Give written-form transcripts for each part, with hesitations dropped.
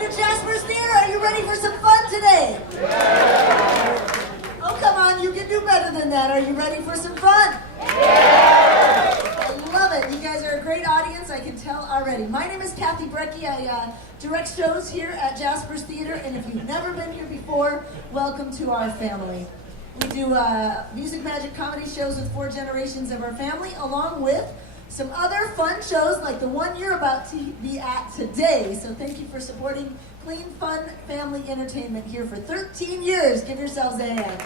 to Jasper's Theater. Are you ready for some fun today? Oh, come on, you can do better than that. Are you ready for some fun? I love it. You guys are a great audience, I can tell already. My name is Kathy Brecky. I direct shows here at Jasper's Theater, and if you've never been here before, welcome to our family. We do music, magic, comedy shows with 4 generations of our family, along with some other fun shows like the one you're about to be at today. So thank you for supporting clean, fun family entertainment here for 13 years. Give yourselves a hand.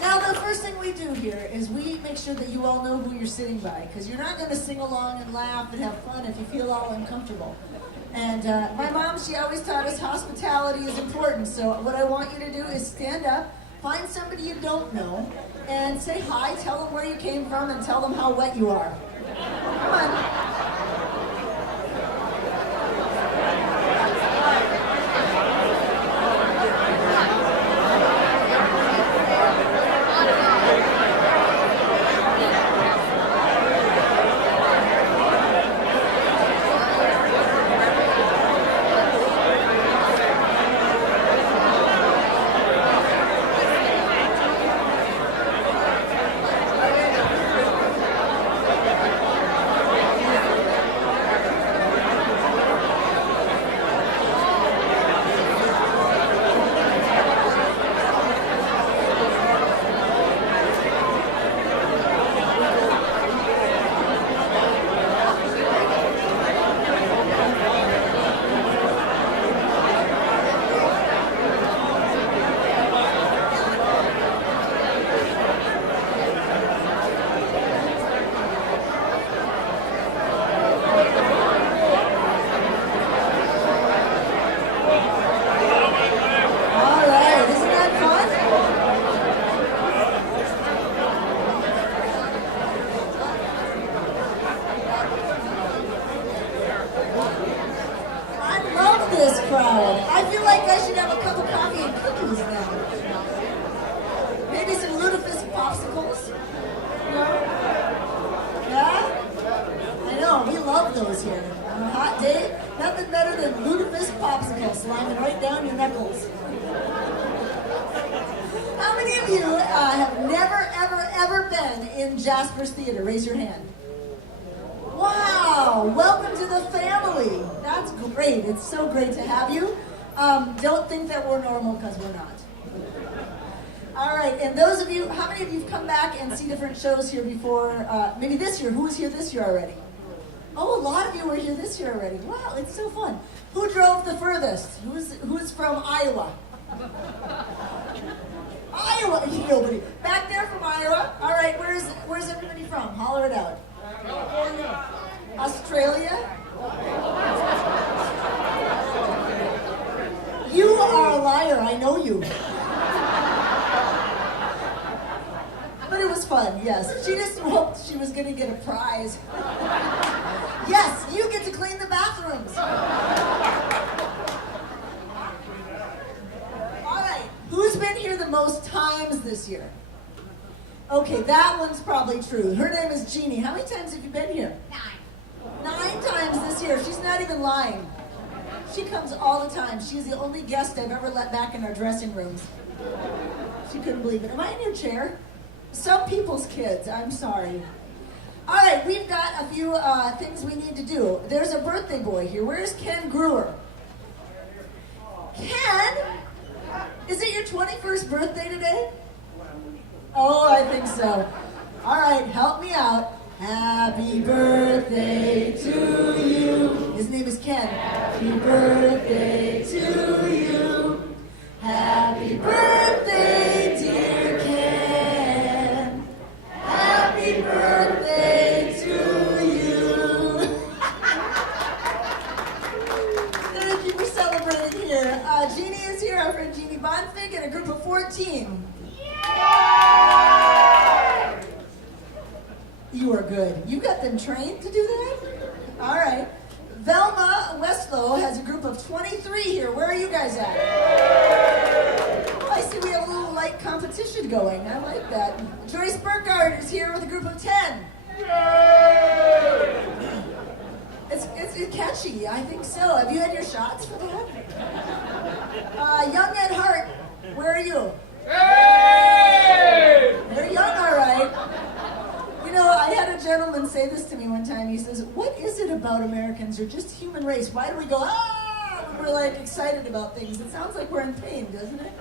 Now, the first thing we do here is we make sure that you all know who you're sitting by, because you're not going to sing along and laugh and have fun if you feel all uncomfortable. And my mom, she always taught us hospitality is important. So what I want you to do is stand up, find somebody you don't know, and say hi, tell them where you came from, and tell them how wet you are. Come on. I feel like I should have a cup of coffee and cookies now. Maybe some lutefisk popsicles. No? Yeah? I know, we love those here. On a hot day, nothing better than lutefisk popsicles slamming right down your knuckles. How many of you have never, ever been in Jasper's Theater? Raise your hand. Wow, welcome to the family. That's great. It's so great to have you. Don't think that we're normal, because we're not. All right, and those of you, how many of you have come back and see different shows here before? Maybe this year. Who was here this year already? Oh, a lot of you were here this year already. Wow, it's so fun. Who drove the furthest? Who's from Iowa? Iowa, nobody. Back there from Iowa. All right, where's everybody from? Holler it out. California. Australia? You are a liar, I know you. But it was fun, yes. She just hoped she was going to get a prize. Yes, you get to clean the bathrooms. All right, who's been here the most times this year? Okay, that one's probably true. Her name is Jeannie. How many times have you been here? 9. 9 times this year. She's not even lying. She comes all the time. She's the only guest I've ever let back in our dressing rooms. She couldn't believe it. Am I in your chair? Some people's kids. I'm sorry. All right, we've got a few things we need to do. There's a birthday boy here. Where's Ken Brewer? Ken? Is it your 21st birthday today? Oh, I think so. All right, help me out. Happy birthday to you. His name is Ken. Happy birthday to you. Happy birthday, dear Ken. Happy birthday to you. Thank you for celebrating here. Jeannie is here, our friend Jeannie Bonfig, and a group of 14. You are good. You got them trained to do that? All right. Velma Westlow has a group of 23 here. Where are you guys at? Oh, I see we have a little light competition going. I like that. Joyce Burkhardt is here with a group of 10. maybe. I think so. Have you had your shots for that? Young at heart, where are you? Hey! They're young, all right. You know, I had a gentleman say this to me one time. He says, what is it about Americans or just human race? Why do we go, ah, when we're like excited about things? It sounds like we're in pain, doesn't it?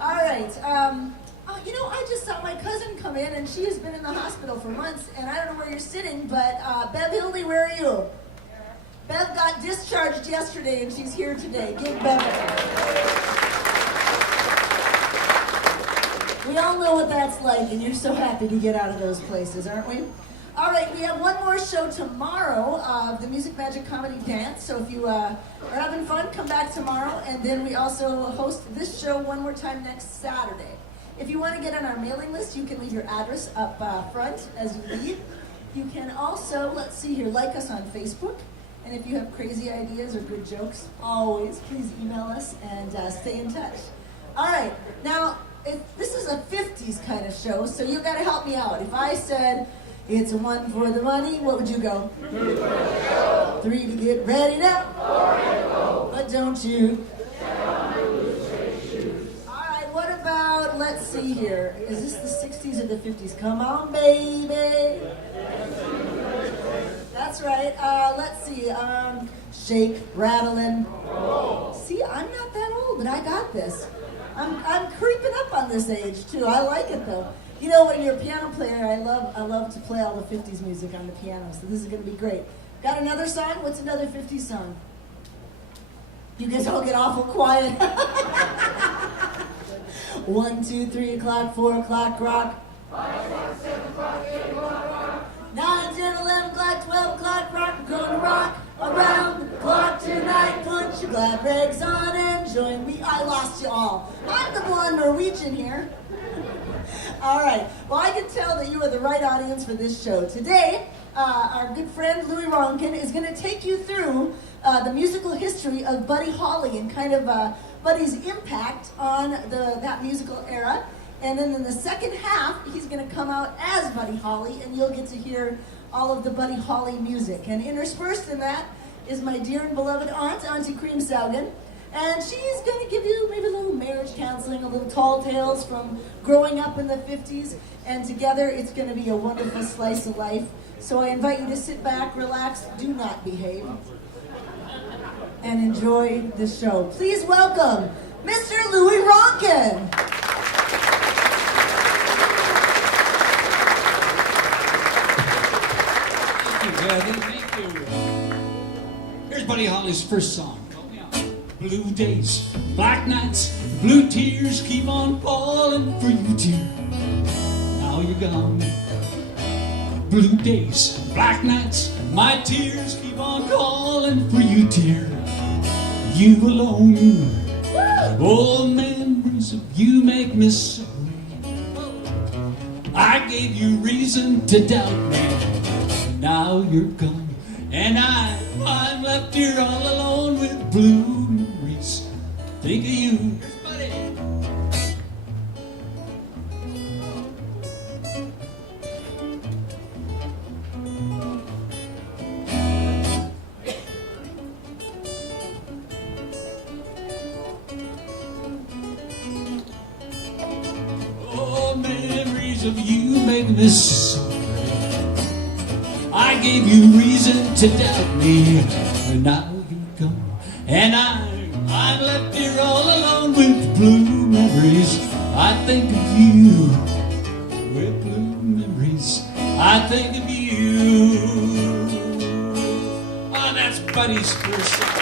All right. You know, I just saw my cousin come in, and she has been in the hospital for months, and I don't know where you're sitting, but Bev Hildy, where are you? Bev got discharged yesterday, and she's here today. Give Bev a hand. We all know what that's like, and you're so happy to get out of those places, aren't we? All right, we have one more show tomorrow, the Music Magic Comedy Dance. So if you are having fun, come back tomorrow. And then we also host this show one more time next Saturday. If you want to get on our mailing list, you can leave your address up front as you leave. You can also, let's see here, like us on Facebook. And if you have crazy ideas or good jokes, always please email us and stay in touch. All right, now, this is a 50s kind of show, so you got to help me out. If I said, it's a 1 for the money, what would you go? 2 for the show. 3 to get ready now. 4 to go. But don't you? All right, what about, let's see here. Is this the 60s or the 50s? Come on, baby. That's right. Let's see. Shake, rattling. See, I'm not that old, but I got this. I'm creeping up on this age too. I like it though. You know, when you're a piano player, I love to play all the 50s music on the piano, so this is going to be great. Got another song? What's another 50s song? You guys all get awful quiet. 1, 2, 3 o'clock, 4 o'clock, rock. 5 o'clock, 7 o'clock, 8 o'clock, rock. 9, 10, 11 o'clock, 12 o'clock, rock. We're going to rock around the clock tonight. Put your glad rags on and join me. I lost you all. I'm the blonde Norwegian here. All right. Well, I can tell that you are the right audience for this show. Today, our good friend Louis Ronkin is going to take you through the musical history of Buddy Holly and kind of Buddy's impact on that musical era. And then in the second half, he's going to come out as Buddy Holly, and you'll get to hear all of the Buddy Holly music. And interspersed in that is my dear and beloved aunt, Auntie Creamsaugen. And she's going to give you maybe a little marriage counseling, a little tall tales from growing up in the 50s. And together, it's going to be a wonderful slice of life. So I invite you to sit back, relax, do not behave, and enjoy the show. Please welcome Mr. Louis Ronkin. Thank you. Here's Buddy Holly's first song. Blue days, black nights, blue tears keep on falling for you, dear. Now you're gone. Blue days, black nights, my tears keep on calling for you, dear. You alone. Oh, memories of you make me sorry. I gave you reason to doubt me. Now you're gone, and I'm left here all alone with blue memories. Think of you. Here's Buddy. Oh, memories of you make me sorry. I gave you reason to doubt me, and now you're gone, and I'm left here all alone with blue memories. I think of you, with blue memories. I think of you. Oh, that's Buddy's first song.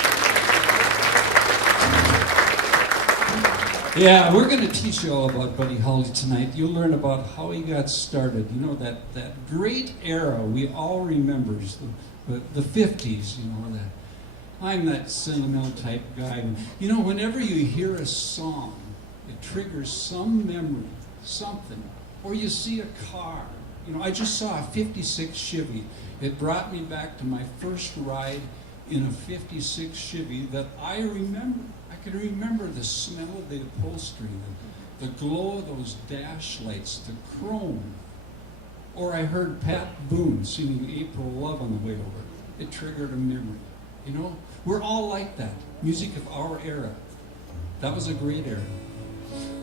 Yeah, we're going to teach you all about Buddy Holly tonight. You'll learn about how he got started. You know, that great era we all remember, the 50s, you know, that I'm that sentimental type guy. And, you know, whenever you hear a song, it triggers some memory, something. Or you see a car. You know, I just saw a 56 Chevy. It brought me back to my first ride in a 56 Chevy that I remember. I could remember the smell of the upholstery, the glow of those dash lights, the chrome. Or I heard Pat Boone singing April Love on the way over. It triggered a memory. You know, we're all like that. Music of our era. That was a great era.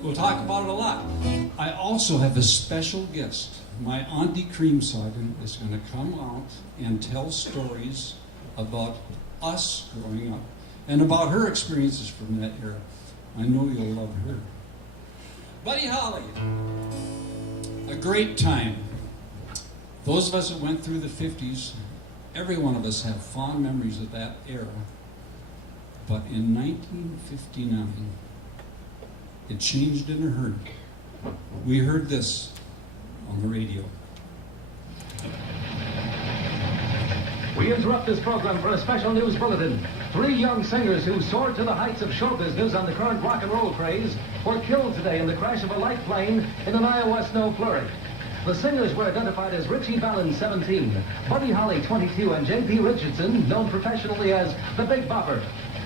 We'll talk about it a lot. I also have a special guest. My Auntie Creamsider is going to come out and tell stories about us growing up and about her experiences from that era. I know you'll love her. Buddy Holly, a great time. Those of us that went through the 50s, every one of us have fond memories of that era. But in 1959, it changed in a hurry. We heard this on the radio. We interrupt this program for a special news bulletin. 3 young singers who soared to the heights of show business on the current rock and roll craze were killed today in the crash of a light plane in an Iowa snow flurry. The singers were identified as Richie Valens, 17, Buddy Holly, 22, and J.P. Richardson, known professionally as the Big Bopper.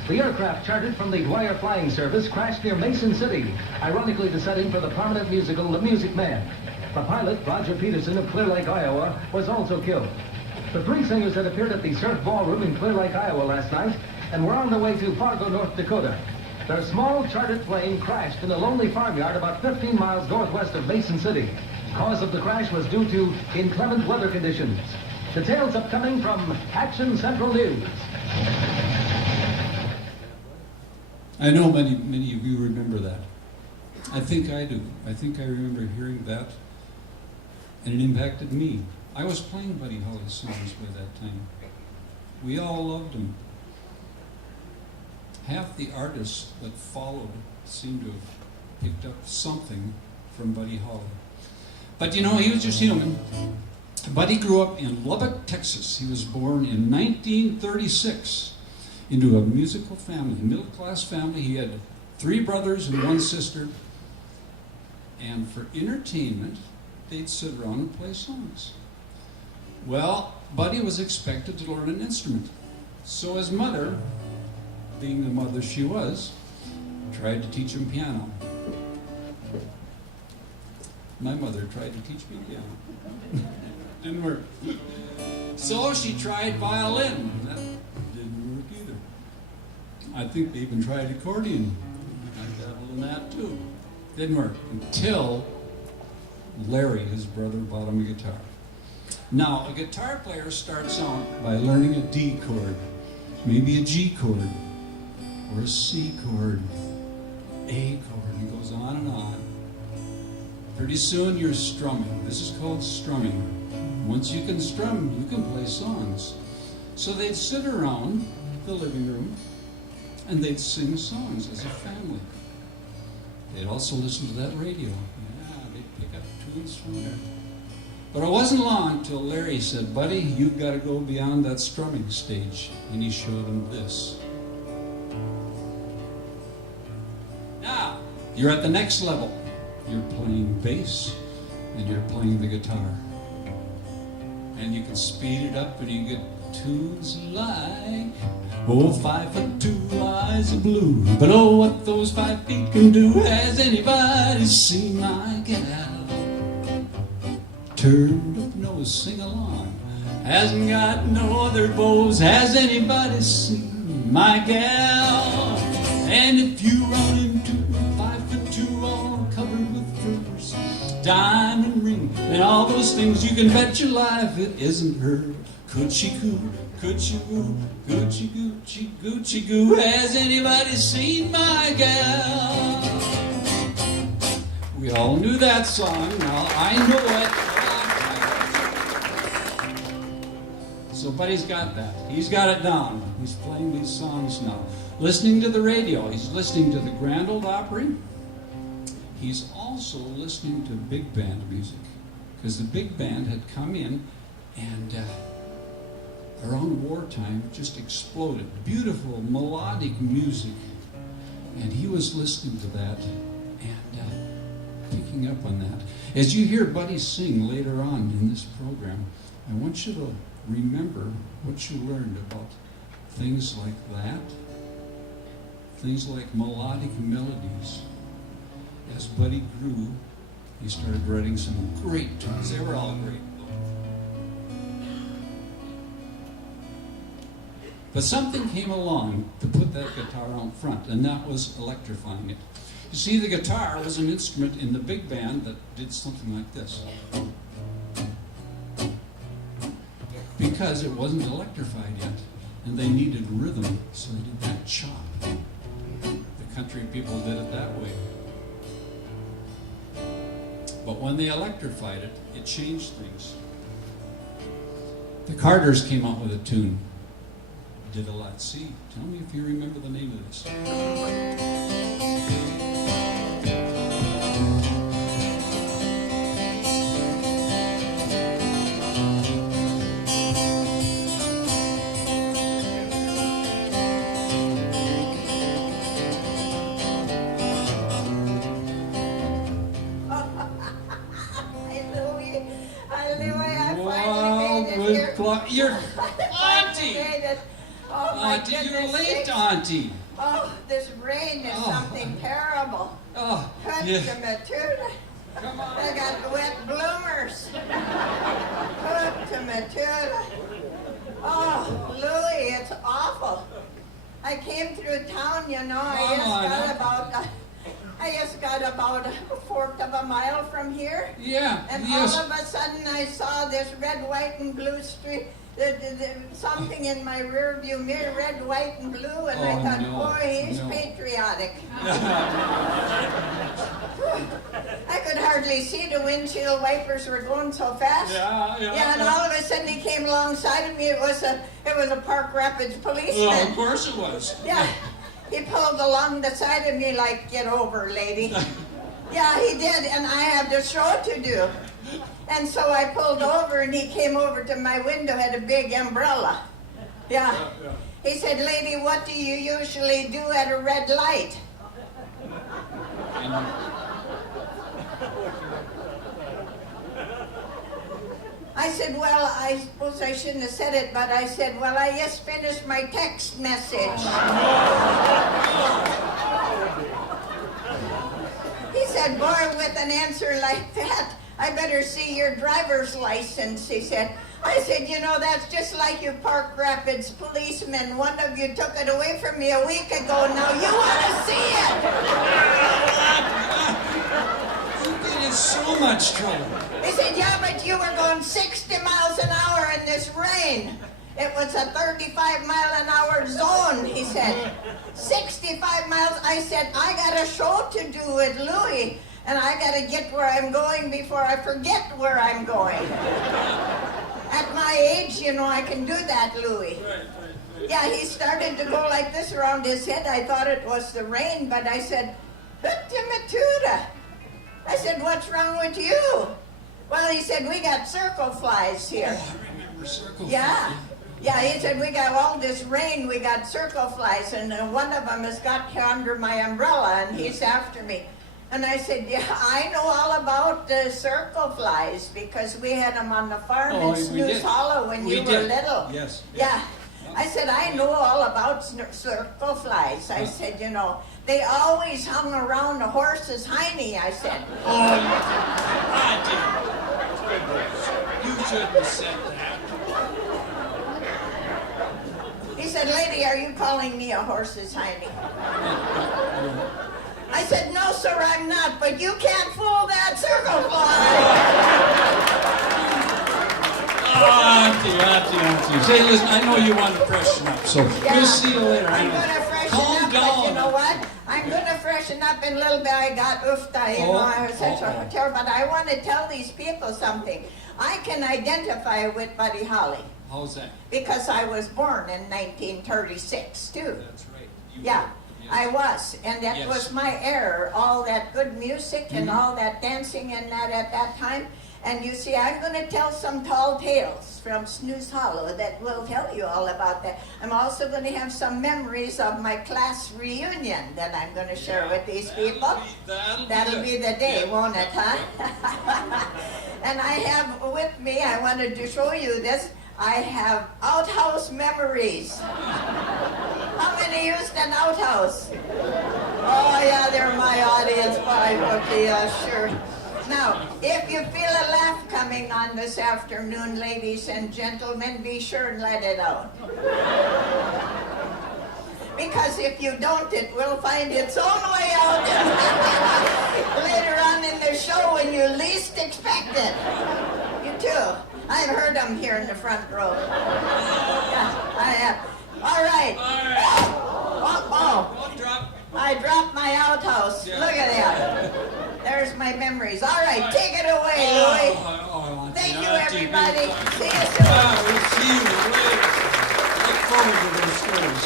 The aircraft chartered from the Dwyer Flying Service crashed near Mason City, ironically the setting for the prominent musical The Music Man. The pilot, Roger Peterson of Clear Lake, Iowa, was also killed. The 3 singers had appeared at the Surf Ballroom in Clear Lake, Iowa last night and were on their way to Fargo, North Dakota. Their small chartered plane crashed in a lonely farmyard about 15 miles northwest of Mason City. Cause of the crash was due to inclement weather conditions. Details upcoming from Action Central News. I know many of you remember that. I think I do. I think I remember hearing that, and it impacted me. I was playing Buddy Holly's songs by that time. We all loved him. Half the artists that followed seemed to have picked up something from Buddy Holly. But you know, he was just human. Buddy grew up in Lubbock, Texas. He was born in 1936 into a musical family, middle-class family. He had 3 brothers and 1 sister. And for entertainment, they'd sit around and play songs. Well, Buddy was expected to learn an instrument. So his mother, being the mother she was, tried to teach him piano. My mother tried to teach me piano. Didn't work. So she tried violin. That didn't work either. I think they even tried accordion. I dabbled in that too. Didn't work until Larry, his brother, bought him a guitar. Now, a guitar player starts out by learning a D chord, maybe a G chord, or a C chord, A chord, and goes on and on. Pretty soon you're strumming. This is called strumming. Once you can strum, you can play songs. So they'd sit around the living room and they'd sing songs as a family. They'd also listen to that radio. Yeah, they'd pick up tunes from there. But it wasn't long till Larry said, "Buddy, you've got to go beyond that strumming stage." And he showed him this. Now, you're at the next level. You're playing bass and you're playing the guitar. And you can speed it up and you get tunes like, "Oh, 5'2" eyes of blue, but oh, what those 5 feet can do. Has anybody seen my gal? Turned up nose, sing along. Hasn't got no other bows. Has anybody seen my gal? And if you run into a 5'2" all covered with furs, diamond ring, and all those things, you can bet your life it isn't her. Coochie coo, coochie woo, coochie goochie, goochie goo. Has anybody seen my gal? We all knew that song. Now I know it. So Buddy's got that. He's got it down. He's playing these songs now. Listening to the radio. He's listening to the Grand Ole Opry. He's also listening to big band music. Because the big band had come in and around wartime just exploded. Beautiful melodic music. And he was listening to that and picking up on that. As you hear Buddy sing later on in this program, I want you to remember what you learned about things like that, things like melodic melodies. As Buddy grew, he started writing some great tunes. They were all great. But something came along to put that guitar out front, and that was electrifying it. You see, the guitar was an instrument in the big band that did something like this. Because it wasn't electrified yet, and they needed rhythm, so they did that chop. The country people did it that way. But when they electrified it, it changed things. The Carters came out with a tune. Did a lot. See, tell me if you remember the name of this. You're Auntie! Oh, my Auntie, you're goodness late, sakes. Auntie. Oh, this rain is something terrible. Oh, Cut yeah. to Matilda. Come on. I got wet bloomers. Cut to Matilda. Oh, Louie, it's awful. I came through town, you know. I just got about a fourth of a mile from here. Yeah. And yes. all of a sudden I saw this red, white, and blue street. Something in my rear view mirror, red, white, and blue, and I thought, boy, he's patriotic. I could hardly see. The windshield wipers were going so fast. Yeah, and all of a sudden he came alongside of me. It was a Park Rapids policeman. Well, of course it was. Yeah. He pulled along the side of me like, get over, lady. Yeah, he did, and I have the show to do. And so I pulled over, and he came over to my window, had a big umbrella. Yeah. He said, lady, what do you usually do at a red light? I said, well, I suppose I shouldn't have said it, but I said, well, I just finished my text message. He said, boy, with an answer like that, I better see your driver's license, he said. I said, you know, that's just like you Park Rapids policemen. One of you took it away from me a week ago. Now you want to see it. You get in so much trouble. He said, yeah, but you were going 60 miles an hour in this rain. It was a 35-mile-an-hour zone, he said. 65 miles. I said, I got a show to do with Louie. And I got to get where I'm going before I forget where I'm going. At my age, you know, I can do that, Louie. Yeah, he started to go like this around his head. I thought it was the rain, but I said, Matuda. I said, what's wrong with you? Well, he said, we got circle flies here. Oh, I remember circle Yeah. flies. Yeah, he said, we got all this rain, we got circle flies, and one of them has got under my umbrella, and he's after me. And I said, yeah, I know all about the circle flies because we had them on the farm in Snooze Hollow when you were little. Yes. Yeah. I said, I know all about circle flies. I said, you know, they always hung around a horse's hiney, I said. Oh, you shouldn't have said that. He said, lady, are you calling me a horse's hiney? I said, no, sir, I'm not, but you can't fool that circle Auntie. Say, listen, I know you want to freshen up, so we'll see you later. I'm going to freshen Calm up, down. but you know what? I'm going to freshen up in a little bit. I got oofta, you know, I was such a hotel, but I want to tell these people something. I can identify with Buddy Holly. How's that? Because I was born in 1936, too. That's right. Yeah. I was, and that was my error, all that good music and all that dancing and that at that time. And you see, I'm going to tell some tall tales from Snooze Hollow that will tell you all about that. I'm also going to have some memories of my class reunion that I'm going to share with these people. That'll be the day, won't it, huh? And I have with me, I wanted to show you this, I have outhouse memories. How many used an outhouse? Oh, yeah, they're my audience. Why, okay, sure. Now, if you feel a laugh coming on this afternoon, ladies and gentlemen, be sure and let it out. Because if you don't, it will find its own way out later on in the show when you least expect it. You too. I've heard them here in the front row. Yeah, I have. All right. Oh. I dropped my outhouse. Yeah. Look at that. There's my memories. All right, take it away, Louie. Thank you, everybody. See you soon. We'll see you later. Look forward to those stories.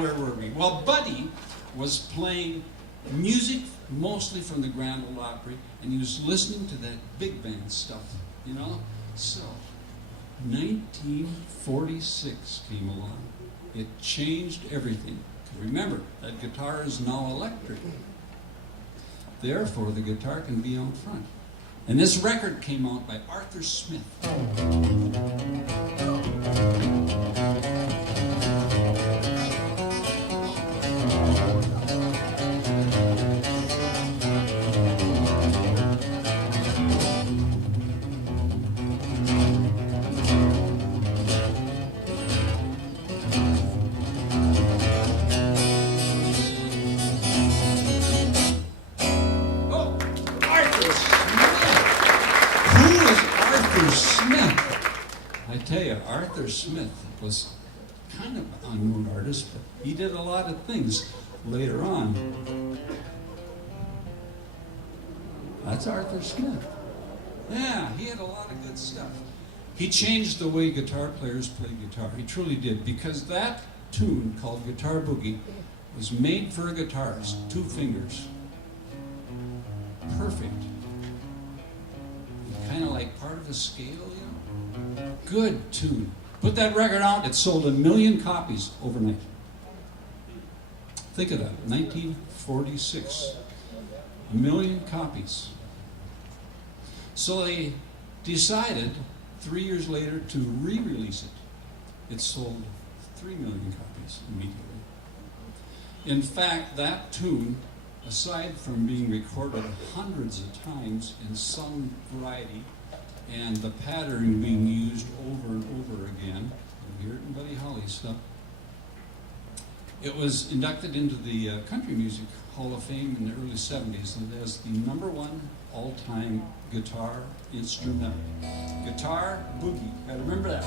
Where were we? Well, Buddy was playing music mostly from the Grand Ole Opry, and he was listening to that big band stuff, you know? So, 1946 came along. It changed everything. Remember, that guitar is now electric. Therefore, the guitar can be on front. And this record came out by Arthur Smith. Arthur Smith was kind of an unknown artist, but he did a lot of things later on. That's Arthur Smith. Yeah, he had a lot of good stuff. He changed the way guitar players play guitar. He truly did, because that tune called Guitar Boogie was made for a guitarist, 2 fingers. Perfect. Kind of like part of a scale, you know? Good tune. Put that record out, it sold 1 million copies overnight. Think of that, 1946. 1 million copies. So they decided 3 years later to re-release it. It sold 3 million copies immediately. In fact, that tune, aside from being recorded hundreds of times in some variety, and the pattern being used over and over again, you hear it in Buddy Holly's stuff, it was inducted into the Country Music Hall of Fame in the early 70s as the #1 all-time guitar instrument. Guitar Boogie. Gotta remember that.